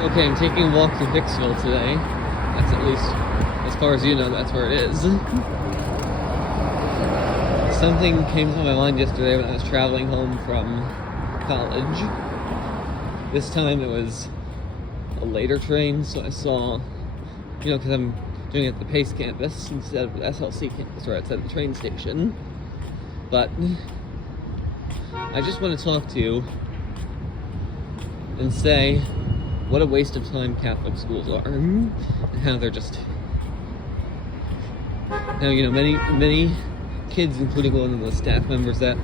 Okay, I'm taking a walk to Hicksville today. That's at least, as far as you know, that's where it is. Something came to my mind yesterday when I was traveling home from college. This time it was a later train, so I saw, because I'm doing it at the PACE campus instead of the SLC campus, right outside the train station. But I just want to talk to you and say what a waste of time Catholic schools are, and how they're just... Now, many kids, including one of the staff members at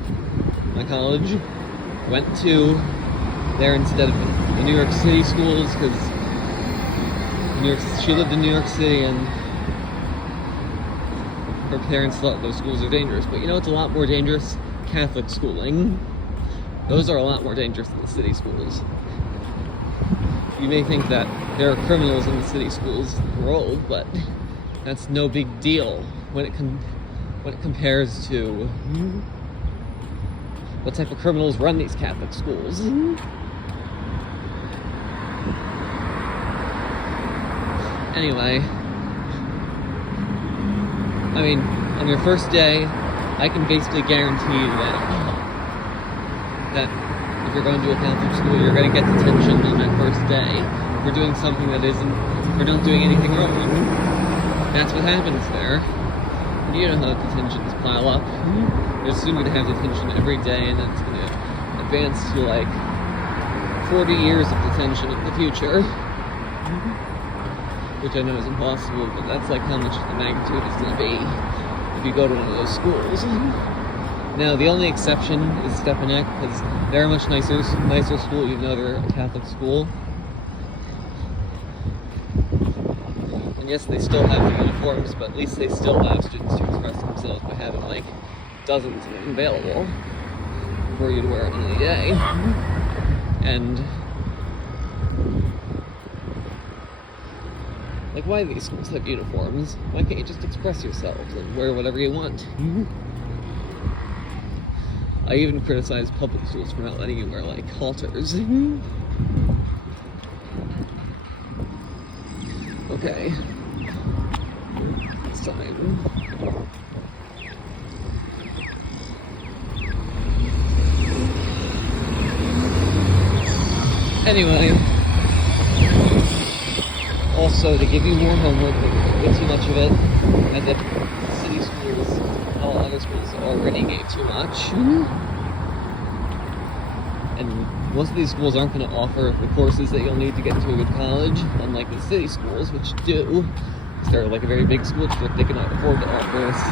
my college, went to there instead of the New York City schools, because she lived in New York City and her parents thought those schools are dangerous. But it's a lot more dangerous? Catholic schooling. Those are a lot more dangerous than the city schools. You may think that there are criminals in the city schools enrolled, but that's no big deal when it compares to what type of criminals run these Catholic schools. Anyway, on your first day, I can basically guarantee you that if you're going to a Catholic school, you're going to get detention on that first day for doing something that for not doing anything wrong. That's what happens there. And you know how detentions pile up. You're soon going to have detention every day, and that's going to advance to 40 years of detention in the future. Which I know is impossible, but that's how much the magnitude is going to be if you go to one of those schools. Now, the only exception is Stepanek, because they're a much nicer school, they're a Catholic school. And yes, they still have the uniforms, but at least they still allow students to express themselves by having dozens of them available for you to wear on any day. And why do these schools have uniforms? Why can't you just express yourselves and wear whatever you want? I even criticize public schools for not letting you wear halters. Okay. It's time. Anyway. Also, to give you more homework, way too much of it, as if city schools and all other schools already gave too much. And most of these schools aren't going to offer the courses that you'll need to get into a good college, unlike the city schools, which do. They're a very big school, so they cannot afford to offer us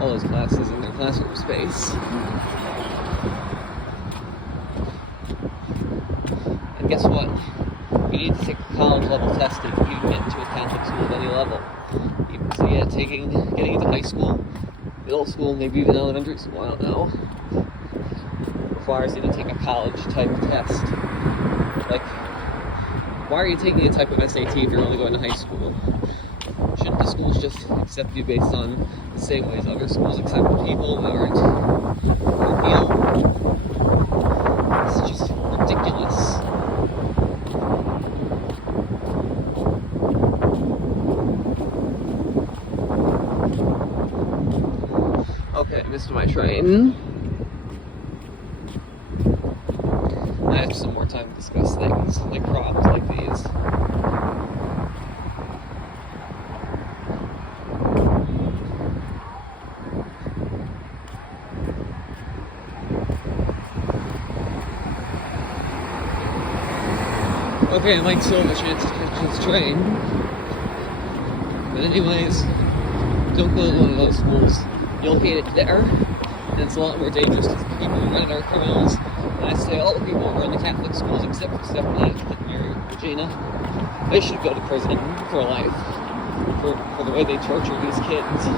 all those classes in their classroom space. And guess what? You need to take a college level test if you can get into a Catholic school at any level. So yeah, getting into high school, middle school, maybe even elementary school, I don't know, requires you to take a college type of test. Why are you taking a type of SAT if you're only going to high school? Shouldn't the schools just accept you based on the same way as other schools accept people that aren't your It's just ridiculous. Okay, I missed my train. I have some more time to discuss things, problems like these. Okay, I might still have a chance to catch this train. But anyways, don't go to one of those schools. You'll hate it there. And it's a lot more dangerous because the people who run it are criminals. And I say all the people who run the Catholic schools, except for Stepanek and Mary Regina, they should go to prison for life. For the way they torture these kids.